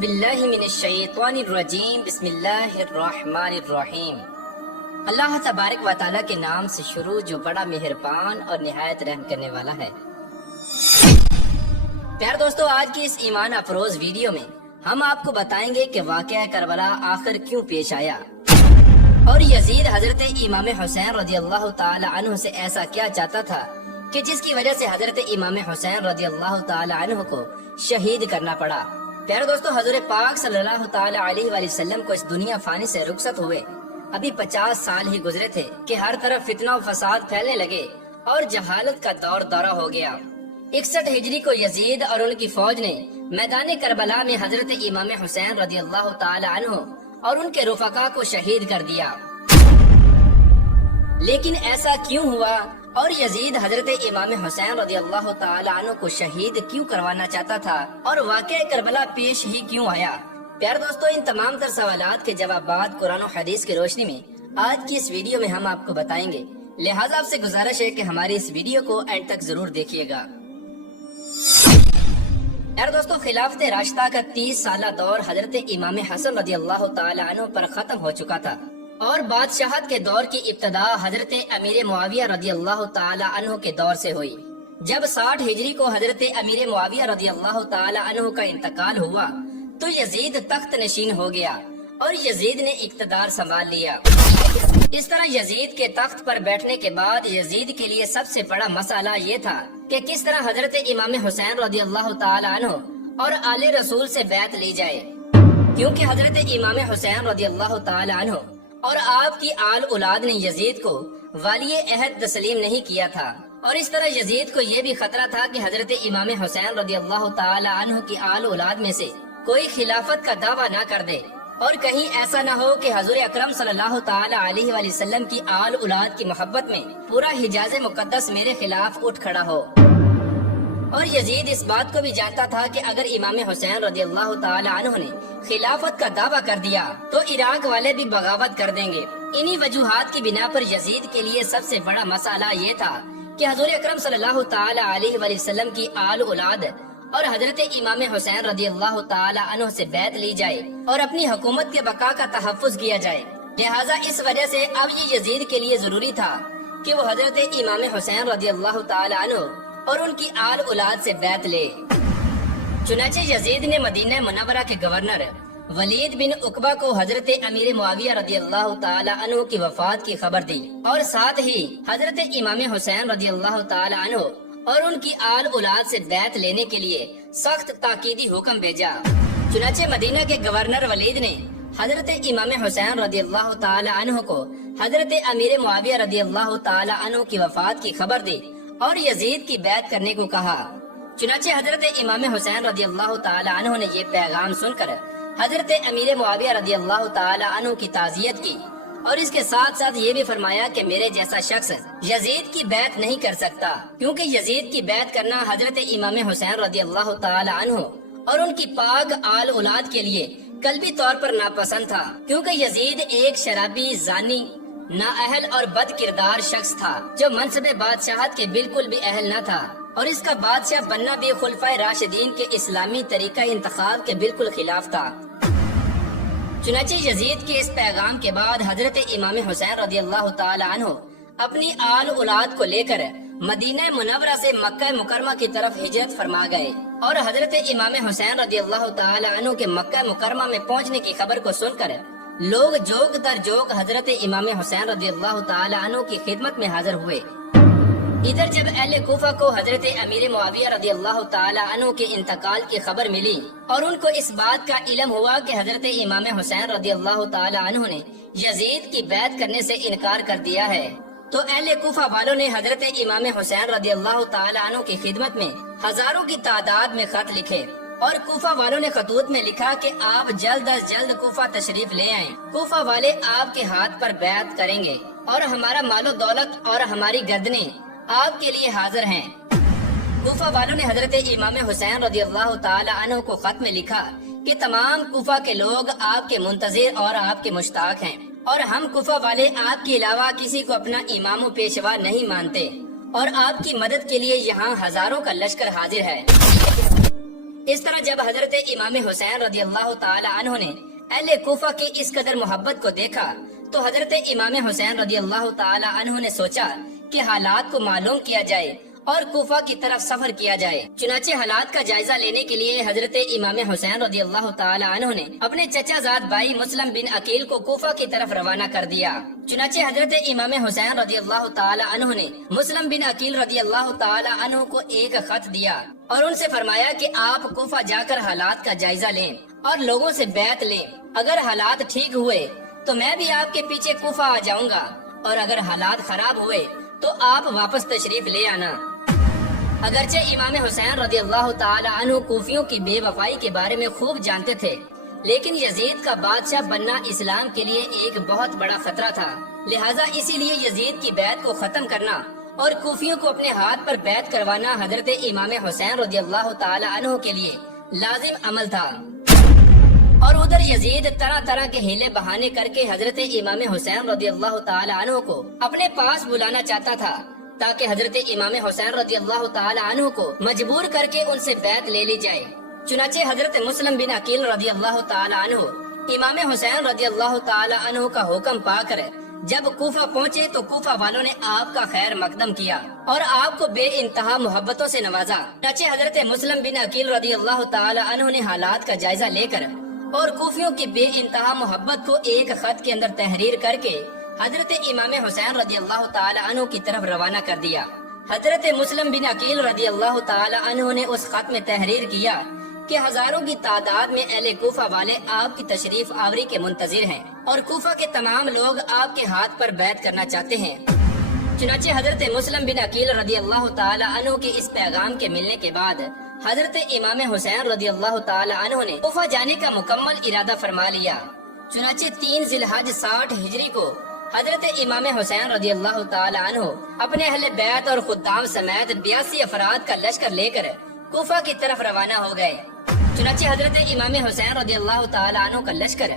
باللہ من الشیطان الرجیم بسم اللہ الرحمن الرحیم۔ اللہ تبارک و تعالیٰ کے نام سے شروع جو بڑا مہربان اور نہایت رحم کرنے والا ہے۔ پیار دوستو، آج کی اس ایمان افروز ویڈیو میں ہم آپ کو بتائیں گے کہ واقعہ کربلا آخر کیوں پیش آیا اور یزید حضرت امام حسین رضی اللہ تعالی عنہ سے ایسا کیا چاہتا تھا کہ جس کی وجہ سے حضرت امام حسین رضی اللہ تعالی عنہ کو شہید کرنا پڑا۔ پیارے دوستو، حضور پاک صلی اللہ تعالی علیہ وآلہ وسلم کو اس دنیا فانی سے رخصت ہوئے ابھی 50 سال ہی گزرے تھے کہ ہر طرف فتنہ و فساد پھیلنے لگے اور جہالت کا دور دورہ ہو گیا۔ 61 ہجری کو یزید اور ان کی فوج نے میدان کربلا میں حضرت امام حسین رضی اللہ تعالی عنہ اور ان کے رفقا کو شہید کر دیا۔ لیکن ایسا کیوں ہوا اور یزید حضرت امام حسین رضی اللہ تعالی عنہ کو شہید کیوں کروانا چاہتا تھا اور واقعہ کربلا پیش ہی کیوں آیا؟ پیارے دوستو، ان تمام تر سوالات کے جوابات قرآن و حدیث کی روشنی میں آج کی اس ویڈیو میں ہم آپ کو بتائیں گے، لہٰذا آپ سے گزارش ہے کہ ہماری اس ویڈیو کو اینڈ تک ضرور دیکھیے گا۔ پیارے دوستو، خلافت راشدہ کا 30 سالہ دور حضرت امام حسن رضی اللہ تعالی عنہ پر ختم ہو چکا تھا اور بادشاہت کے دور کی ابتدا حضرت امیر معاویہ رضی اللہ تعالی عنہ کے دور سے ہوئی۔ جب 60 ہجری کو حضرت امیر معاویہ رضی اللہ تعالی عنہ کا انتقال ہوا تو یزید تخت نشین ہو گیا اور یزید نے اقتدار سنبھال لیا۔ اس طرح یزید کے تخت پر بیٹھنے کے بعد یزید کے لیے سب سے بڑا مسئلہ یہ تھا کہ کس طرح حضرت امام حسین رضی اللہ تعالی عنہ اور آل رسول سے بیعت لی جائے، کیونکہ حضرت امام حسین رضی اللہ تعالی عنہ اور آپ کی آل اولاد نے یزید کو والی عہد تسلیم نہیں کیا تھا، اور اس طرح یزید کو یہ بھی خطرہ تھا کہ حضرت امام حسین رضی اللہ تعالی عنہ کی آل اولاد میں سے کوئی خلافت کا دعویٰ نہ کر دے اور کہیں ایسا نہ ہو کہ حضور اکرم صلی اللہ تعالی علیہ وآلہ وسلم کی آل اولاد کی محبت میں پورا حجاز مقدس میرے خلاف اٹھ کھڑا ہو۔ اور یزید اس بات کو بھی جانتا تھا کہ اگر امام حسین رضی اللہ تعالی عنہ نے خلافت کا دعویٰ کر دیا تو عراق والے بھی بغاوت کر دیں گے۔ انہی وجوہات کی بنا پر یزید کے لیے سب سے بڑا مسئلہ یہ تھا کہ حضور اکرم صلی اللہ تعالی علیہ وآلہ وسلم کی آل اولاد اور حضرت امام حسین رضی اللہ تعالی عنہ سے بیعت لی جائے اور اپنی حکومت کے بقا کا تحفظ کیا جائے۔ لہٰذا اس وجہ سے اب یہ یزید کے لیے ضروری تھا کہ وہ حضرت امام حسین رضی اللہ تعالی عنہ اور ان کی آل اولاد سے بیعت لے۔ چنانچہ یزید نے مدینہ منورہ کے گورنر ولید بن عقبہ کو حضرت امیر معاویہ رضی اللہ تعالی عنہ کی وفات کی خبر دی اور ساتھ ہی حضرت امام حسین رضی اللہ تعالی عنہ اور ان کی آل اولاد سے بیعت لینے کے لیے سخت تاکیدی حکم بھیجا۔ چنانچہ مدینہ کے گورنر ولید نے حضرت امام حسین رضی اللہ تعالی عنہ کو حضرت امیر معاویہ رضی اللہ تعالی عنہ کی وفات کی خبر دی اور یزید کی بیعت کرنے کو کہا۔ چنانچہ حضرت امام حسین رضی اللہ تعالی عنہ نے یہ پیغام سن کر حضرت امیر معاویہ رضی اللہ تعالی عنہ کی تعزیت کی اور اس کے ساتھ ساتھ یہ بھی فرمایا کہ میرے جیسا شخص یزید کی بیعت نہیں کر سکتا، کیونکہ یزید کی بیعت کرنا حضرت امام حسین رضی اللہ تعالی عنہ اور ان کی پاک آل اولاد کے لیے قلبی طور پر ناپسند تھا، کیونکہ یزید ایک شرابی، زانی، نااہل اور بد کردار شخص تھا جو منصب بادشاہت کے بالکل بھی اہل نہ تھا، اور اس کا بادشاہ بننا بھی خلفائے راشدین کے اسلامی طریقہ انتخاب کے بالکل خلاف تھا۔ چنانچہ یزید کے اس پیغام کے بعد حضرت امام حسین رضی اللہ تعالی عنہ اپنی آل اولاد کو لے کر مدینہ منورہ سے مکہ مکرمہ کی طرف ہجرت فرما گئے، اور حضرت امام حسین رضی اللہ تعالی عنہ کے مکہ مکرمہ میں پہنچنے کی خبر کو سن کر لوگ جوک در جوک حضرت امام حسین رضی اللہ تعالی عنہ کی خدمت میں حاضر ہوئے۔ ادھر جب اہل کوفہ کو حضرت امیر معاویہ رضی اللہ تعالی عنہ کے انتقال کی خبر ملی اور ان کو اس بات کا علم ہوا کہ حضرت امام حسین رضی اللہ تعالی عنہ نے یزید کی بیعت کرنے سے انکار کر دیا ہے، تو اہل کوفہ والوں نے حضرت امام حسین رضی اللہ تعالی عنہ کی خدمت میں ہزاروں کی تعداد میں خط لکھے، اور کوفہ والوں نے خطوط میں لکھا کہ آپ جلد از جلد کوفہ تشریف لے آئیں، کوفہ والے آپ کے ہاتھ پر بیعت کریں گے اور ہمارا مال و دولت اور ہماری گردنیں آپ کے لیے حاضر ہیں۔ کوفہ والوں نے حضرت امام حسین رضی اللہ تعالی عنہ کو خط میں لکھا کہ تمام کوفہ کے لوگ آپ کے منتظر اور آپ کے مشتاق ہیں، اور ہم کوفہ والے آپ کے علاوہ کسی کو اپنا امام و پیشوا نہیں مانتے، اور آپ کی مدد کے لیے یہاں ہزاروں کا لشکر حاضر ہے۔ اس طرح جب حضرت امام حسین رضی اللہ تعالی عنہ نے اہل کوفہ کی اس قدر محبت کو دیکھا تو حضرت امام حسین رضی اللہ تعالی عنہ نے سوچا کہ حالات کو معلوم کیا جائے اور کوفہ کی طرف سفر کیا جائے۔ چنانچہ حالات کا جائزہ لینے کے لیے حضرت امام حسین رضی اللہ تعالی عنہ نے اپنے چچا زاد بھائی مسلم بن عقیل کو کوفہ کی طرف روانہ کر دیا۔ چنانچہ حضرت امام حسین رضی اللہ تعالی عنہ نے مسلم بن عقیل رضی اللہ تعالی عنہ کو ایک خط دیا اور ان سے فرمایا کہ آپ کوفہ جا کر حالات کا جائزہ لیں اور لوگوں سے بیعت لیں۔ اگر حالات ٹھیک ہوئے تو میں بھی آپ کے پیچھے کوفہ آ جاؤں گا، اور اگر حالات خراب ہوئے تو آپ واپس تشریف لے آنا۔ اگرچہ امام حسین رضی اللہ تعالی عنہ کوفیوں کی بے وفائی کے بارے میں خوب جانتے تھے، لیکن یزید کا بادشاہ بننا اسلام کے لیے ایک بہت بڑا خطرہ تھا، لہٰذا اسی لیے یزید کی بیعت کو ختم کرنا اور کوفیوں کو اپنے ہاتھ پر بیعت کروانا حضرت امام حسین رضی اللہ تعالی عنہ کے لیے لازم عمل تھا۔ اور ادھر یزید طرح طرح کے ہیلے بہانے کر کے حضرت امام حسین رضی اللہ تعالی عنہ کو اپنے پاس بلانا چاہتا تھا تاکہ حضرت امام حسین رضی اللہ تعالی عنہ کو مجبور کر کے ان سے بیعت لے لی جائے۔ چنانچہ حضرت مسلم بن عقیل رضی اللہ تعالی عنہ امام حسین رضی اللہ تعالی عنہ کا حکم پا کر جب کوفہ پہنچے تو کوفہ والوں نے آپ کا خیر مقدم کیا اور آپ کو بے انتہا محبتوں سے نوازا۔ چنانچہ حضرت مسلم بن عقیل رضی اللہ تعالی عنہ نے حالات کا جائزہ لے کر اور کوفیوں کی بے انتہا محبت کو ایک خط کے اندر تحریر کر کے حضرت امام حسین رضی اللہ تعالی عنہ کی طرف روانہ کر دیا۔ حضرت مسلم بن عقیل رضی اللہ تعالی عنہ نے اس خط میں تحریر کیا کہ ہزاروں کی تعداد میں اہل کوفہ والے آپ کی تشریف آوری کے منتظر ہیں اور کوفہ کے تمام لوگ آپ کے ہاتھ پر بیعت کرنا چاہتے ہیں۔ چنانچہ حضرت مسلم بن عقیل رضی اللہ تعالی عنہ کے اس پیغام کے ملنے کے بعد حضرت امام حسین رضی اللہ تعالی عنہ نے کوفہ جانے کا مکمل ارادہ فرما لیا۔ چنانچہ 3 ذی الحج 60 ہجری کو حضرت امام حسین رضی اللہ تعالی عنہ اپنے اہل بیت اور خدام سمیت 82 افراد کا لشکر لے کر کوفہ کی طرف روانہ ہو گئے۔ چنانچہ حضرت امام حسین رضی اللہ تعالی عنہ کا لشکر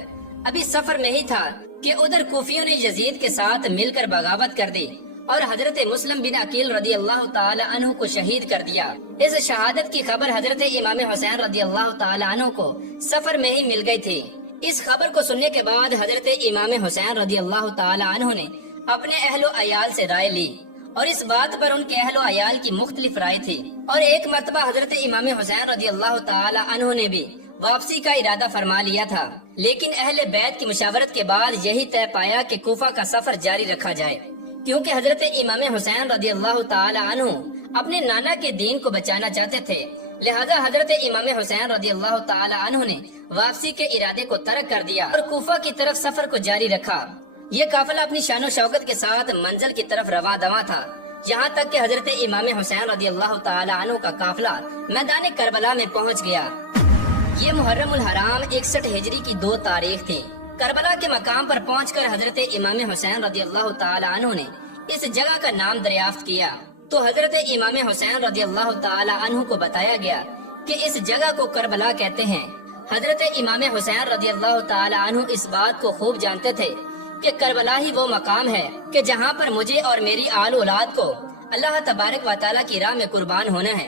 ابھی سفر میں ہی تھا کہ ادھر کوفیوں نے یزید کے ساتھ مل کر بغاوت کر دی اور حضرت مسلم بن عقیل رضی اللہ تعالی عنہ کو شہید کر دیا۔ اس شہادت کی خبر حضرت امام حسین رضی اللہ تعالی عنہ کو سفر میں ہی مل گئی تھی۔ اس خبر کو سننے کے بعد حضرت امام حسین رضی اللہ تعالی عنہ نے اپنے اہل و عیال سے رائے لی اور اس بات پر ان کے اہل و عیال کی مختلف رائے تھی، اور ایک مرتبہ حضرت امام حسین رضی اللہ تعالی عنہ نے بھی واپسی کا ارادہ فرما لیا تھا، لیکن اہل بیت کی مشاورت کے بعد یہی طے پایا کہ کوفہ کا سفر جاری رکھا جائے، کیونکہ حضرت امام حسین رضی اللہ تعالی عنہ اپنے نانا کے دین کو بچانا چاہتے تھے، لہذا حضرت امام حسین رضی اللہ تعالی عنہ نے واپسی کے ارادے کو ترک کر دیا اور کوفہ کی طرف سفر کو جاری رکھا۔ یہ قافلہ اپنی شان و شوکت کے ساتھ منزل کی طرف رواں دواں تھا، یہاں تک کہ حضرت امام حسین رضی اللہ تعالی عنہ کا قافلہ میدان کربلا میں پہنچ گیا۔ یہ محرم الحرام 61 ہجری کی 2 تاریخ تھی۔ کربلا کے مقام پر پہنچ کر حضرت امام حسین رضی اللہ تعالی عنہ نے اس جگہ کا نام دریافت کیا تو حضرت امام حسین رضی اللہ تعالی عنہ کو بتایا گیا کہ اس جگہ کو کربلا کہتے ہیں۔ حضرت امام حسین رضی اللہ تعالی عنہ اس بات کو خوب جانتے تھے کہ کربلا ہی وہ مقام ہے کہ جہاں پر مجھے اور میری آل اولاد کو اللہ تبارک و تعالی کی راہ میں قربان ہونا ہے۔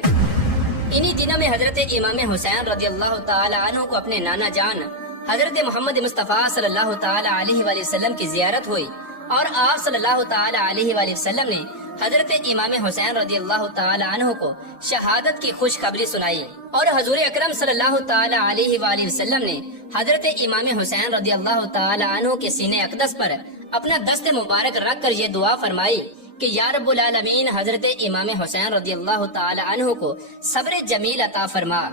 انہی دنوں میں حضرت امام حسین رضی اللہ تعالی عنہ کو اپنے نانا جان حضرت محمد مصطفیٰ صلی اللہ تعالی علیہ وآلہ وسلم کی زیارت ہوئی اور آپ صلی اللہ تعالی علیہ وآلہ وسلم نے حضرت امام حسین رضی اللہ تعالی عنہ کو شہادت کی خوشخبری سنائی، اور حضور اکرم صلی اللہ تعالی علیہ وآلہ وسلم نے حضرت امام حسین رضی اللہ تعالی عنہ کے سینے اقدس پر اپنا دست مبارک رکھ کر یہ دعا فرمائی کہ یا رب العالمین حضرت امام حسین رضی اللہ تعالی عنہ کو صبر جمیل عطا فرما۔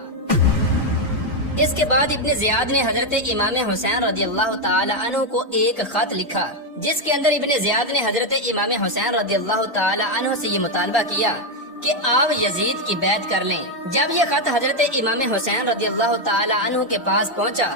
اس کے بعد ابن زیاد نے حضرت امام حسین رضی اللہ تعالی عنہ کو ایک خط لکھا جس کے اندر ابن زیاد نے حضرت امام حسین رضی اللہ تعالی عنہ سے یہ مطالبہ کیا کہ آپ یزید کی بیعت کر لیں۔ جب یہ خط حضرت امام حسین رضی اللہ تعالی عنہ کے پاس پہنچا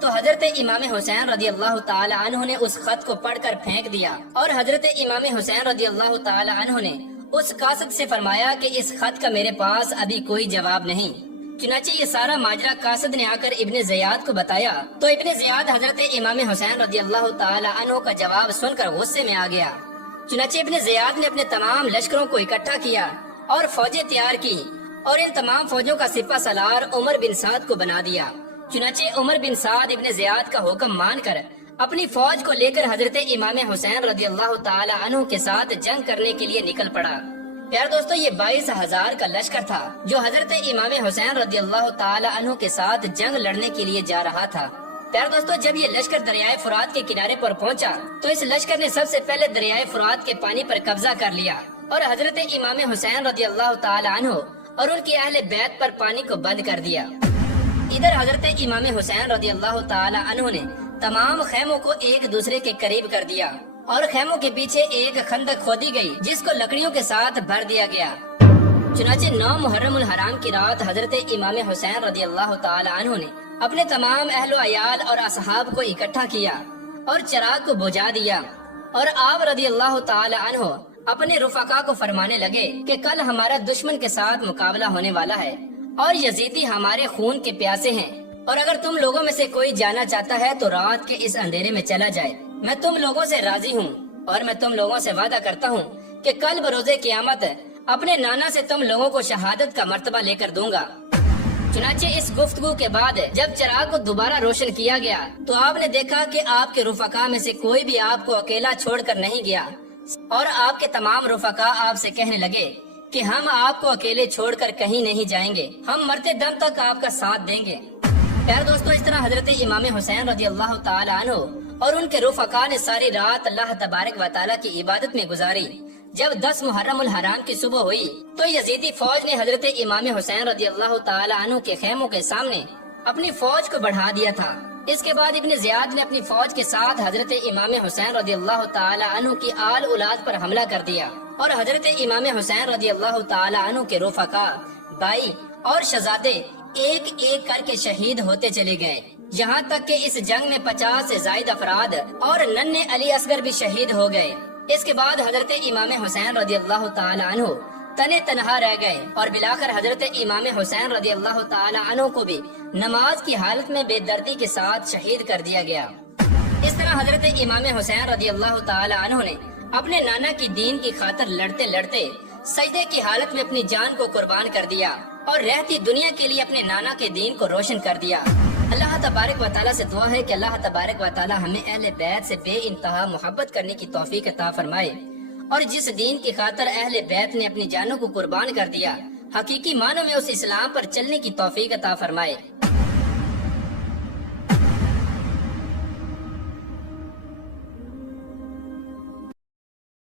تو حضرت امام حسین رضی اللہ تعالی عنہ نے اس خط کو پڑھ کر پھینک دیا، اور حضرت امام حسین رضی اللہ تعالی عنہ نے اس قاصد سے فرمایا کہ اس خط کا میرے پاس ابھی کوئی جواب نہیں۔ چنانچہ یہ سارا ماجرا قاصد نے آ کر ابن زیاد کو بتایا تو ابن زیاد حضرت امام حسین رضی اللہ تعالی عنہ کا جواب سن کر غصے میں آ گیا۔ چنانچہ ابن زیاد نے اپنے تمام لشکروں کو اکٹھا کیا اور فوجیں تیار کی اور ان تمام فوجوں کا سپہ سالار عمر بن سعد کو بنا دیا۔ چنانچہ عمر بن سعد ابن زیاد کا حکم مان کر اپنی فوج کو لے کر حضرت امام حسین رضی اللہ تعالی عنہ کے ساتھ جنگ کرنے کے لیے نکل پڑا۔ پیار دوستو، یہ 22,000 کا لشکر تھا جو حضرت امام حسین رضی اللہ تعالی عنہ کے ساتھ جنگ لڑنے کے لیے جا رہا تھا۔ پیار دوستو، جب یہ لشکر دریائے فرات کے کنارے پر پہنچا تو اس لشکر نے سب سے پہلے دریائے فرات کے پانی پر قبضہ کر لیا اور حضرت امام حسین رضی اللہ تعالی عنہ اور ان کی اہل بیت پر پانی کو بند کر دیا۔ ادھر حضرت امام حسین رضی اللہ تعالی عنہ نے تمام خیموں کو ایک دوسرے کے قریب کر دیا اور خیموں کے پیچھے ایک خندق کھودی گئی جس کو لکڑیوں کے ساتھ بھر دیا گیا۔ چنانچہ 9 محرم الحرام کی رات حضرت امام حسین رضی اللہ تعالی عنہ نے اپنے تمام اہل و عیال اور اصحاب کو اکٹھا کیا اور چراغ کو بجھا دیا، اور آپ رضی اللہ تعالی عنہ اپنے رفقا کو فرمانے لگے کہ کل ہمارا دشمن کے ساتھ مقابلہ ہونے والا ہے اور یزیدی ہمارے خون کے پیاسے ہیں، اور اگر تم لوگوں میں سے کوئی جانا چاہتا ہے تو رات کے اس اندھیرے میں چلا جائے۔ میں تم لوگوں سے راضی ہوں اور میں تم لوگوں سے وعدہ کرتا ہوں کہ کل بروز قیامت اپنے نانا سے تم لوگوں کو شہادت کا مرتبہ لے کر دوں گا۔ چنانچہ اس گفتگو کے بعد جب چراغ کو دوبارہ روشن کیا گیا تو آپ نے دیکھا کہ آپ کے رفقا میں سے کوئی بھی آپ کو اکیلا چھوڑ کر نہیں گیا، اور آپ کے تمام رفقا آپ سے کہنے لگے کہ ہم آپ کو اکیلے چھوڑ کر کہیں نہیں جائیں گے، ہم مرتے دم تک آپ کا ساتھ دیں گے۔ پیار دوستو، اس طرح حضرت امام حسین رضی اللہ تعالی عنہ اور ان کے رفقا نے ساری رات اللہ تبارک و تعالیٰ کی عبادت میں گزاری۔ جب 10 محرم الحرام کی صبح ہوئی تو یزیدی فوج نے حضرت امام حسین رضی اللہ تعالی عنہ کے خیموں کے سامنے اپنی فوج کو بڑھا دیا تھا۔ اس کے بعد ابن زیاد نے اپنی فوج کے ساتھ حضرت امام حسین رضی اللہ تعالی عنہ کی آل اولاد پر حملہ کر دیا، اور حضرت امام حسین رضی اللہ تعالی عنہ کے رفقا، بھائی اور شہزادے ایک ایک کر کے شہید ہوتے چلے گئے، یہاں تک کہ اس جنگ میں 50 سے زائد افراد اور ننھے علی اصغر بھی شہید ہو گئے۔ اس کے بعد حضرت امام حسین رضی اللہ تعالی عنہ تنے تنہا رہ گئے، اور بلاخر حضرت امام حسین رضی اللہ تعالی عنہ کو بھی نماز کی حالت میں بے دردی کے ساتھ شہید کر دیا گیا۔ اس طرح حضرت امام حسین رضی اللہ تعالی عنہ نے اپنے نانا کی دین کی خاطر لڑتے لڑتے سجدے کی حالت میں اپنی جان کو قربان کر دیا اور رہتی دنیا کے لیے اپنے نانا کے دین کو روشن کر دیا۔ اللہ تبارک و تعالیٰ سے دعا ہے کہ اللہ تبارک و تعالیٰ ہمیں اہل بیت سے بے انتہا محبت کرنے کی توفیق عطا فرمائے، اور جس دین کی خاطر اہل بیت نے اپنی جانوں کو قربان کر دیا، حقیقی معنوں میں اس اسلام پر چلنے کی توفیق عطا فرمائے۔